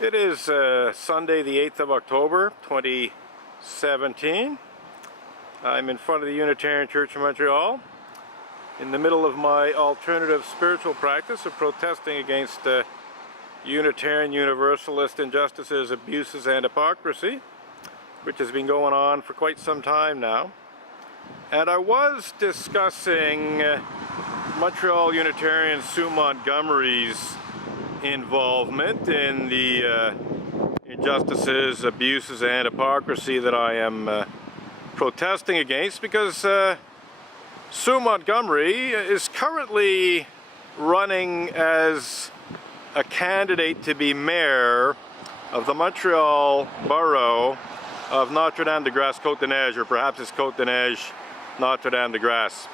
It is Sunday the 8th of October 2017. I'm in front of the Unitarian Church of Montreal in the middle of my alternative spiritual practice of protesting against Unitarian Universalist injustices, abuses and hypocrisy, which has been going on for quite some time now. And I was discussing Montreal Unitarian Sue Montgomery's involvement in the injustices, abuses and hypocrisy that I am protesting against, because Sue Montgomery is currently running as a candidate to be mayor of the Montreal borough of Notre-Dame-de-Grâce, Côte-de-Neige, or perhaps it's Côte-de-Neige, Notre-Dame-de-Grâce.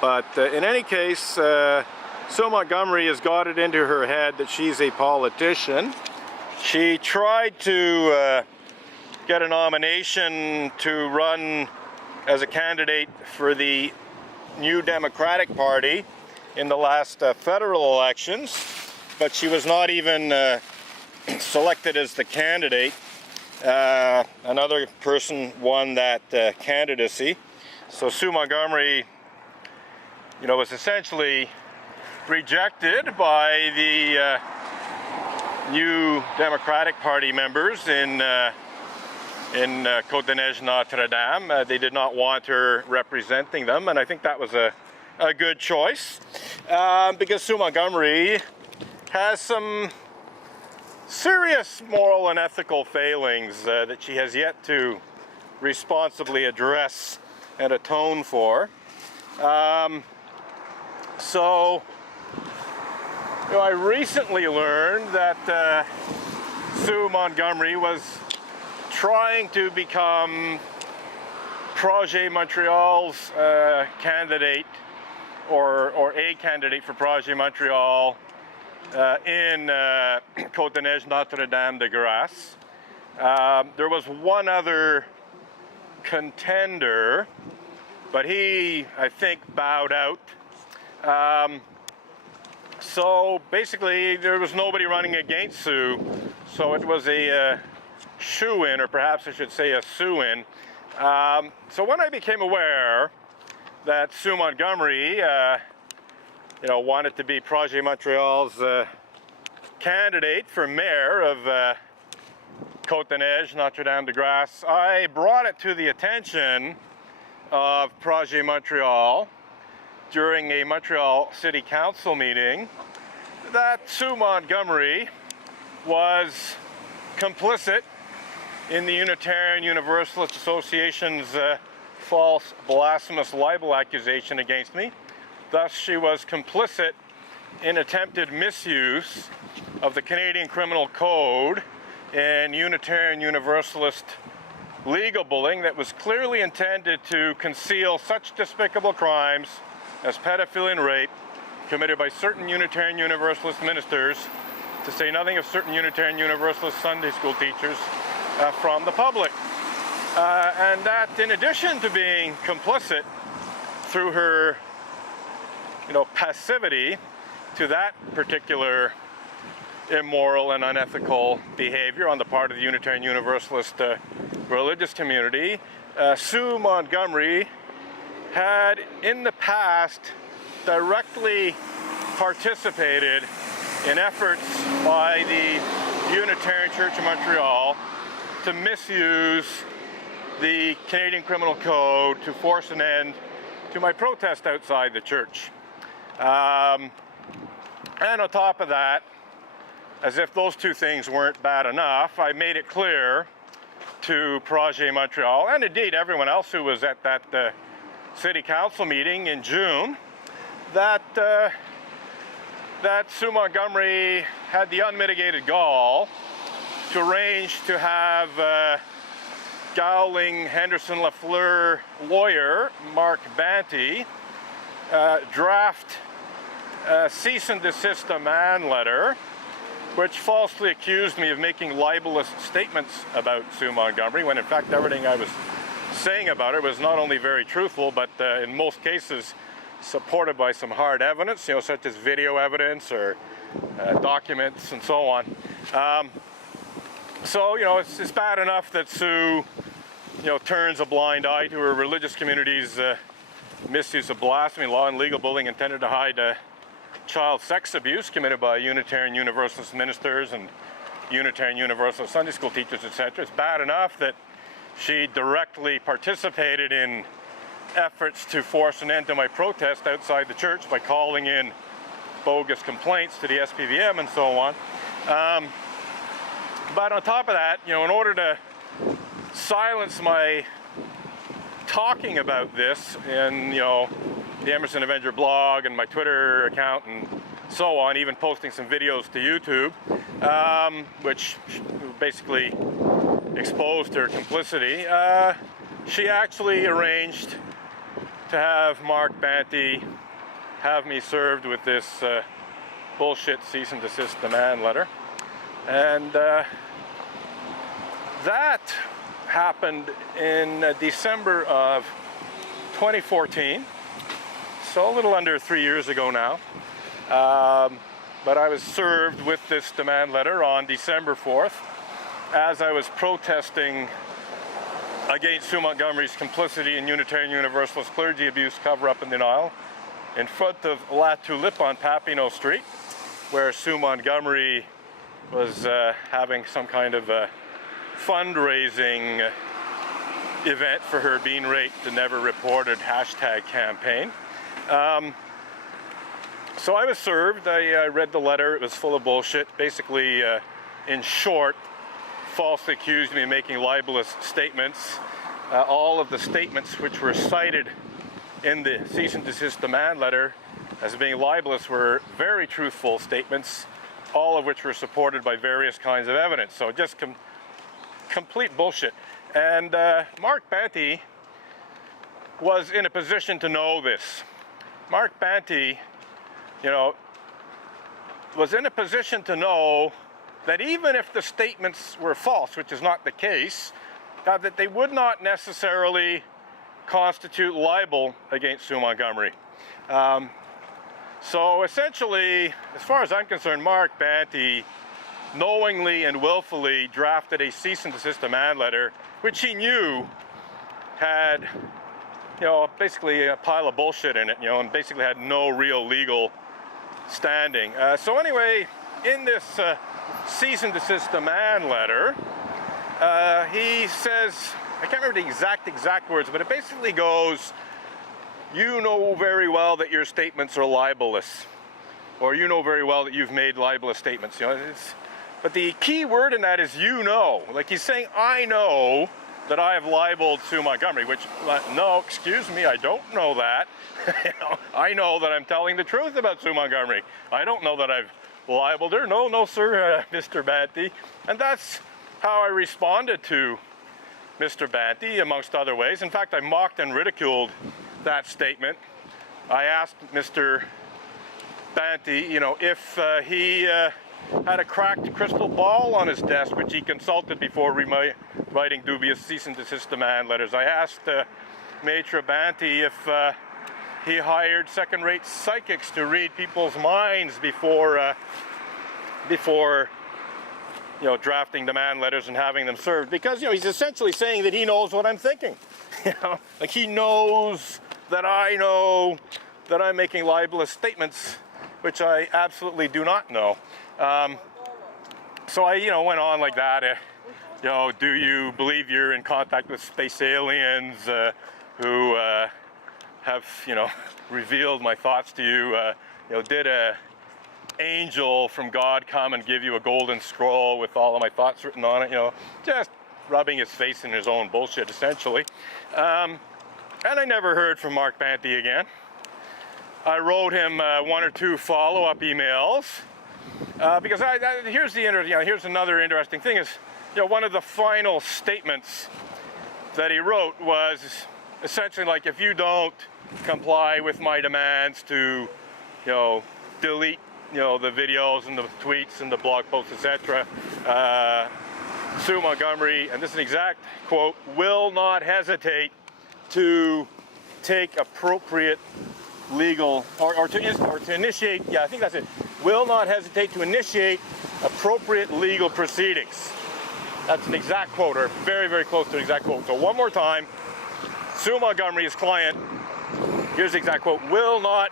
But in any case, Sue Montgomery has got it into her head that she's a politician. She tried to get a nomination to run as a candidate for the New Democratic Party in the last federal elections, but she was not even selected as the candidate. Another person won that candidacy. So Sue Montgomery, was essentially rejected by the New Democratic Party members in Côte-de-Neige, Notre-Dame. They did not want her representing them, and I think that was a good choice, because Sue Montgomery has some serious moral and ethical failings that she has yet to responsibly address and atone for. I recently learned that Sue Montgomery was trying to become Projet Montreal's candidate, or a candidate for Projet Montreal in Côte-de-Neige, Notre-Dame-de-Grâce. There was one other contender, but he, I think, bowed out. So basically there was nobody running against Sue, so it was a shoo-in, or perhaps I should say a sue-in. So when I became aware that Sue Montgomery wanted to be Projet Montreal's candidate for mayor of Côte-de-Neige, Notre-Dame-de-Grâce, I brought it to the attention of Projet Montreal during a Montreal City Council meeting that Sue Montgomery was complicit in the Unitarian Universalist Association's false blasphemous libel accusation against me. Thus, she was complicit in attempted misuse of the Canadian Criminal Code and Unitarian Universalist legal bullying that was clearly intended to conceal such despicable crimes as pedophilia and rape committed by certain Unitarian Universalist ministers, to say nothing of certain Unitarian Universalist Sunday school teachers, from the public. And that, in addition to being complicit through her passivity to that particular immoral and unethical behavior on the part of the Unitarian Universalist religious community, Sue Montgomery had in the past directly participated in efforts by the Unitarian Church of Montreal to misuse the Canadian Criminal Code to force an end to my protest outside the church. And on top of that, as if those two things weren't bad enough, I made it clear to Projet Montreal, and indeed everyone else who was at that City Council meeting in June, that Sue Montgomery had the unmitigated gall to arrange to have Gowling Henderson Lafleur lawyer Mark Banty draft a cease and desist demand letter, which falsely accused me of making libelous statements about Sue Montgomery, when in fact everything I was saying about her was not only very truthful, but in most cases supported by some hard evidence, such as video evidence or documents and so on. So, you know, it's bad enough that Sue, you know, turns a blind eye to her religious community's misuse of blasphemy law and legal bullying intended to hide child sex abuse committed by Unitarian Universalist ministers and Unitarian Universalist Sunday school teachers, etc. It's bad enough that she directly participated in efforts to force an end to my protest outside the church by calling in bogus complaints to the SPVM and so on. But on top of that, you know, in order to silence my talking about this in, you know, the Emerson Avenger blog and my Twitter account and so on, even posting some videos to YouTube, which basically exposed her complicity, she actually arranged to have Mark Banty have me served with this bullshit cease and desist demand letter. And that happened in December of 2014, so a little under 3 years ago now. But I was served with this demand letter on December 4th as I was protesting against Sue Montgomery's complicity in Unitarian Universalist clergy abuse cover-up and denial in front of La Tulipe on Papineau Street, where Sue Montgomery was having some kind of a fundraising event for her being raped and never reported hashtag campaign. So I was served. I read the letter. It was full of bullshit. Basically, in short, falsely accused me of making libelous statements. All of the statements which were cited in the cease and desist demand letter as being libelous were very truthful statements, all of which were supported by various kinds of evidence. So just complete bullshit. And Mark Banty was in a position to know this. Mark Banty, you know, was in a position to know that even if the statements were false, which is not the case, that they would not necessarily constitute libel against Sue Montgomery. So essentially, as far as I'm concerned, Mark Banty knowingly and willfully drafted a cease and desist demand letter, which he knew had, you know, basically a pile of bullshit in it, you know, and basically had no real legal standing. So anyway, in this cease and desist demand letter, he says, I can't remember the exact words, but it basically goes, you know very well that your statements are libelous, or you know very well that you've made libelous statements. You know, but the key word in that is you know. Like he's saying, I know that I have libeled Sue Montgomery, which, no, excuse me, I don't know that. You know, I know that I'm telling the truth about Sue Montgomery. I don't know that I've libeled her. No, sir, Mr. Banty. And that's how I responded to Mr. Banty, amongst other ways. In fact, I mocked and ridiculed that statement. I asked Mr. Banty, you know, if he had a cracked crystal ball on his desk, which he consulted before writing dubious cease and desist demand letters. I asked Maitre Banty if he hired second-rate psychics to read people's minds before you know, drafting demand letters and having them served, because, you know, he's essentially saying that he knows what I'm thinking. You know, like he knows that I know that I'm making libelous statements, which I absolutely do not know. So I, you know, went on like that. You know, do you believe you're in contact with space aliens who have, you know, revealed my thoughts to you? You know, did a angel from God come and give you a golden scroll with all of my thoughts written on it? You know, just rubbing his face in his own bullshit, essentially. And I never heard from Mark Banty again. I wrote him one or two follow-up emails because here's another interesting thing is, you know, one of the final statements that he wrote was essentially like, if you don't comply with my demands to, you know, delete, you know, the videos and the tweets and the blog posts, etc., Sue Montgomery, and this is an exact quote, will not hesitate to take appropriate legal, or to initiate, yeah, I think that's it, will not hesitate to initiate appropriate legal proceedings. That's an exact quote, or very, very close to an exact quote. So one more time, Sue Montgomery's client, here's the exact quote, will not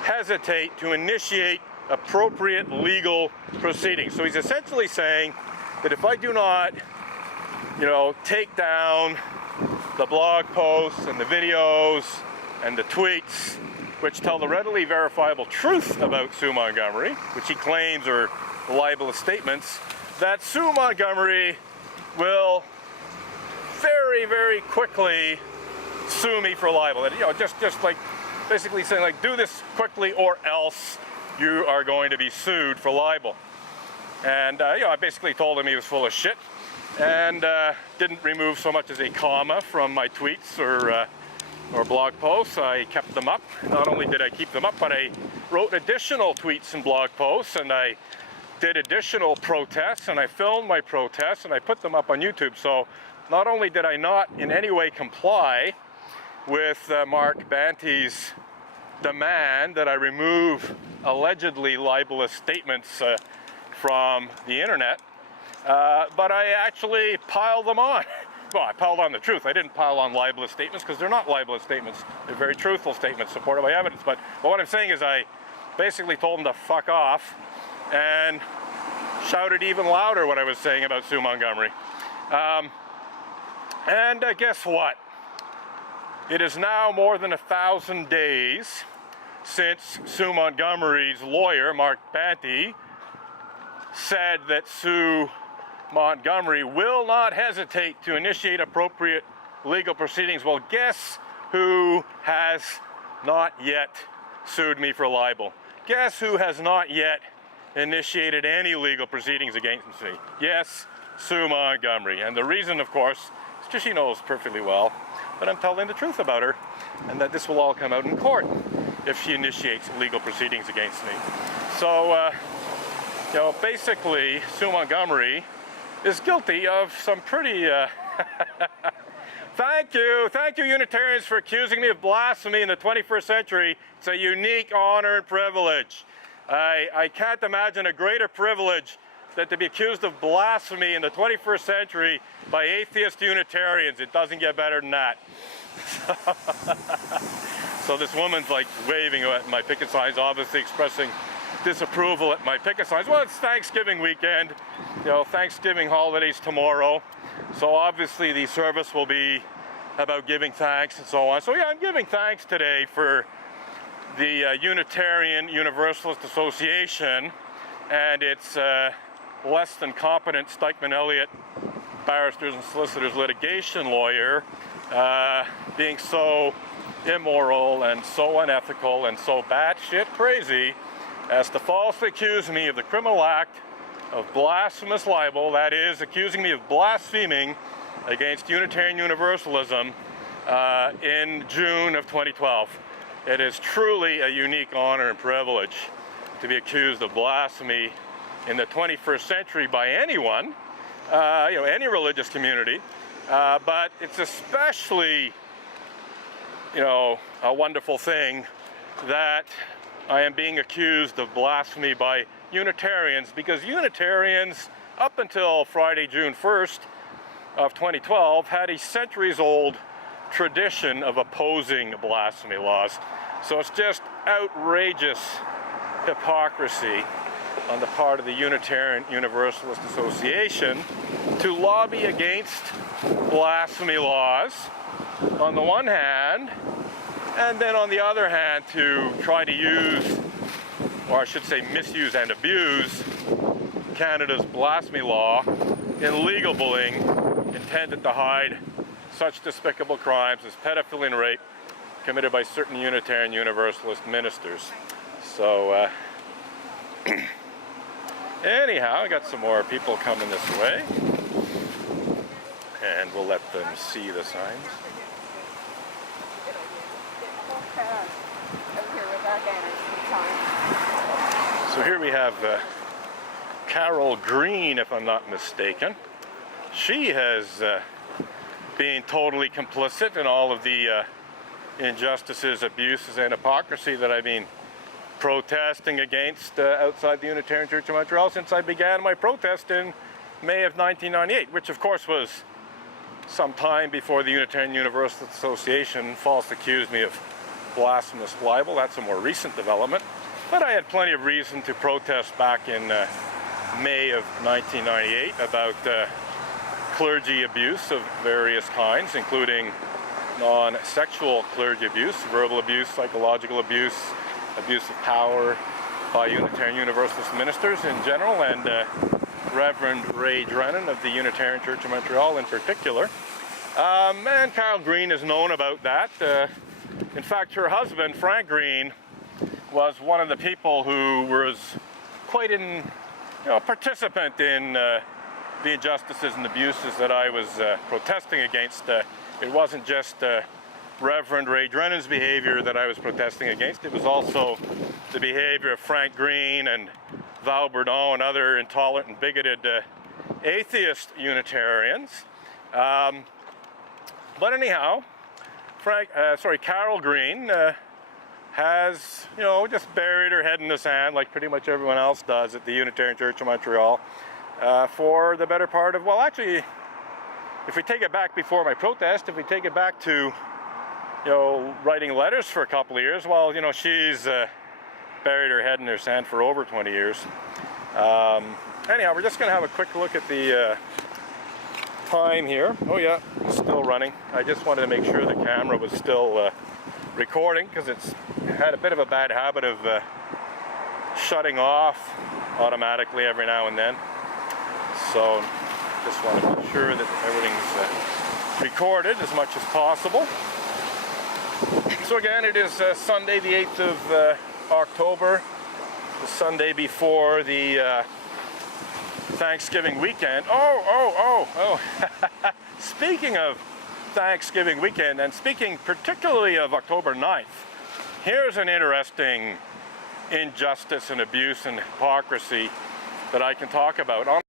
hesitate to initiate appropriate legal proceedings. So he's essentially saying that if I do not, take down the blog posts and the videos and the tweets which tell the readily verifiable truth about Sue Montgomery, which he claims are libelous statements, that Sue Montgomery will very, very quickly sue me for libel. And, just like basically saying, like, do this quickly or else you are going to be sued for libel. And, I basically told him he was full of shit and didn't remove so much as a comma from my tweets or blog posts. I kept them up. Not only did I keep them up, but I wrote additional tweets and blog posts, and I did additional protests, and I filmed my protests, and I put them up on YouTube. So not only did I not in any way comply with Mark Banty's demand that I remove allegedly libelous statements from the internet, but I actually piled them on. Well, I piled on the truth. I didn't pile on libelous statements because they're not libelous statements. They're very truthful statements supported by evidence. But what I'm saying is I basically told them to fuck off and shouted even louder what I was saying about Sue Montgomery. And guess what? It is now more than 1,000 days since Sue Montgomery's lawyer, Mark Banty, said that Sue Montgomery will not hesitate to initiate appropriate legal proceedings. Well, guess who has not yet sued me for libel? Guess who has not yet initiated any legal proceedings against me? Yes, Sue Montgomery. And the reason, of course, is because she knows perfectly well that I'm telling the truth about her, and that this will all come out in court if she initiates legal proceedings against me. So, basically, Sue Montgomery is guilty of some pretty, Thank you, Unitarians, for accusing me of blasphemy in the 21st century. It's a unique honor and privilege. I can't imagine a greater privilege than to be accused of blasphemy in the 21st century by atheist Unitarians. It doesn't get better than that. So this woman's like waving at my picket signs, obviously expressing disapproval at my picket signs. Well, it's Thanksgiving weekend, Thanksgiving holidays tomorrow, so obviously the service will be about giving thanks and so on. So yeah, I'm giving thanks today for the Unitarian Universalist Association and its less than competent Stikeman Elliott barristers and solicitors litigation lawyer being so immoral and so unethical and so batshit crazy as to falsely accuse me of the criminal act of blasphemous libel, that is, accusing me of blaspheming against Unitarian Universalism in June of 2012. It is truly a unique honor and privilege to be accused of blasphemy in the 21st century by anyone, any religious community, but it's especially, a wonderful thing that I am being accused of blasphemy by Unitarians, because Unitarians, up until Friday, June 1st of 2012, had a centuries-old tradition of opposing blasphemy laws. So it's just outrageous hypocrisy on the part of the Unitarian Universalist Association to lobby against blasphemy laws on the one hand, and then on the other hand to try to use, or I should say misuse and abuse, Canada's blasphemy law in legal bullying intended to hide such despicable crimes as pedophilia and rape committed by certain Unitarian Universalist ministers. So, anyhow, I got some more people coming this way, and we'll let them see the signs. So here we have Carol Green, if I'm not mistaken. She has been totally complicit in all of the injustices, abuses, and hypocrisy that I've been protesting against outside the Unitarian Church of Montreal since I began my protest in May of 1998, which of course was some time before the Unitarian Universalist Association falsely accused me of blasphemous libel. That's a more recent development. But I had plenty of reason to protest back in May of 1998 about clergy abuse of various kinds, including non-sexual clergy abuse, verbal abuse, psychological abuse, abuse of power by Unitarian Universalist ministers in general, and Reverend Ray Drennan of the Unitarian Church of Montreal in particular. And Carol Green is known about that. In fact, her husband, Frank Green, was one of the people who was quite a participant in the injustices and abuses that I was protesting against. It wasn't just Reverend Ray Drennan's behavior that I was protesting against. It was also the behavior of Frank Green and Val Bourdon and other intolerant and bigoted atheist Unitarians. But anyhow, Carol Green has, just buried her head in the sand like pretty much everyone else does at the Unitarian Church of Montreal for the better part of, well, actually, if we take it back before my protest, if we take it back to, writing letters for a couple of years, well, she's buried her head in the sand for over 20 years. Anyhow, we're just going to have a quick look at the time here. Oh yeah, it's still running. I just wanted to make sure the camera was still recording, because it's had a bit of a bad habit of shutting off automatically every now and then. So just want to make sure that everything's recorded as much as possible. So again, it is Sunday the 8th of October, the Sunday before the Thanksgiving weekend. Oh. Speaking of Thanksgiving weekend, and speaking particularly of October 9th, here's an interesting injustice and abuse and hypocrisy that I can talk about.